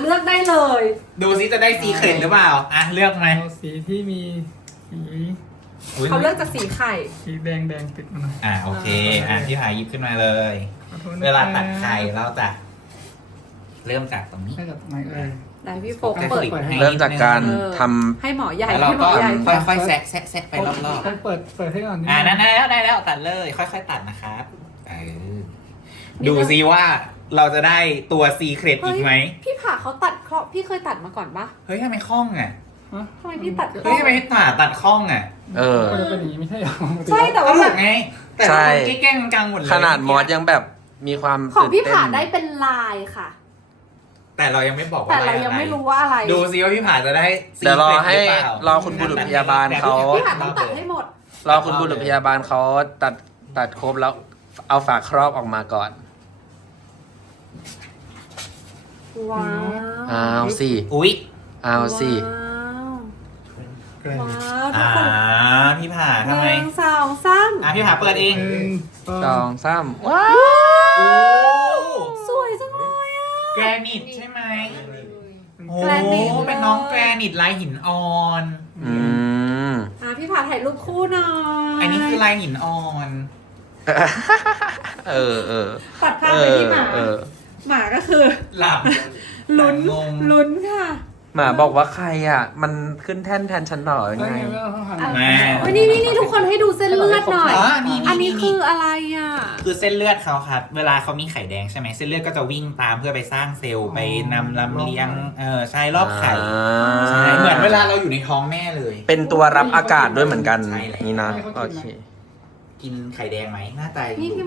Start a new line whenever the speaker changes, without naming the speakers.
เลือกได้เลย
ดูซิจะได้ซีเครตหรือเปล่าอ่ะเลือกไหม
เอาสีที่มีสี
เขาเลือกจากสีไข่
สีแดงติดมาหน่อย
โอเคพี่ผาหยิบขึ้นมาเลย
ขอโทษนะ
เวลาตัดไข่เราจะเริ่มจากตรงนี้
ให้กับตรงไหนเอ่ย
ไหนพี่โฟกเปิด
เริ่มจากการท
ให้หมอใหญ่
แล้วเรา
ให้หม
ก็
อใหญ่
ค่อยๆแซะไปรอบ
ต้องเปิดให้ก่อน
ๆได้แล้วตัดเลยค่อยๆตัดนะครับดูซิว่าเราจะได้ตัวซีเครตอีกไหม
พี่ผ่าเขาตัดเคราะห์พี่เคยตัดมาก่อนปะ
เฮ้ยทำไมคล่องอ่ะ
ทำไมพี่ตัด
เฮ้ยทำไมผ่าตัดคล่องอ่ะ
มันจะเป็นอย่างนี้ไม่ใช่หรอ
ใช่แต่
ต
ว่า
ล
แบบ
กไงแต่
ใช่
เราแกล้งกลางหมดเลย
ำขนาดมอสยังแบบมีความ
ของพี่
ตื่นเต้น
ผ่าได้เป็นลายค่ะ
แต่เรายังไม่บอกว่า
แต่
อะไร
เรายังไม่รู้ว่าอะไร
ดูซิว่าพี่ผ่าจะได้ซี
เดี๋ยวรอให้
เคตหเปล่าร
อคุณบุรุษพยาบาลเขา
พี่ผ่าต้องตัดให้หมด
รอคุณบุรุษพยาบาลเขาตัดครบแล้วเอาฝาครอบออกมาก่อน
ว้าว
เอาสิ
อุ๊ย
เอาสิ
ว้าวทุกคน
พี่ผ่า
ห
ทำไม
นึ่งสองสาม
พี่ผ่าเปิดเอง
สองสามว้า
โอ้
สวยจังเลยอ่ะ
แกรนิตใช่ไหมโอ้
แกรนิต
เป็นน้องแกรนิตลายหินอ่อน
อืม
พี่ผ่าถ่ายรูปคู่หน่อย
อันนี้คือลายหินอ่อน
เออ
ตัดภาพไปที่หมา หมาก็คือ
หลับ
ลุ้น
งง
ลุ้นค่ะ
หมาบอกว่าใครอ่ะ มันขึ้นแท่นแทนฉันหน่อยยังไง
แม่
นี่ทุกคนให้ดูเส้นเลือดหน่อย
นี่
อันนี้คืออะไรอ่ะ
คือเส้นเลือดเขาครับ เวลาเขามีไข่แดงใช่ไหมเส้นเลือดก็จะวิ่งตามเพื่อไปสร้างเซลล์ไปนำลำเลียงใช่รอบไข่ใช่เหมือนเวลาเราอยู่ในท้องแม่เลย
เป็นตัวรับอากาศด้วยเหมือนกัน
ใช่แล้ว
นี่นะ โอเค
กินไข่แดงไหมหน้าตา
นี่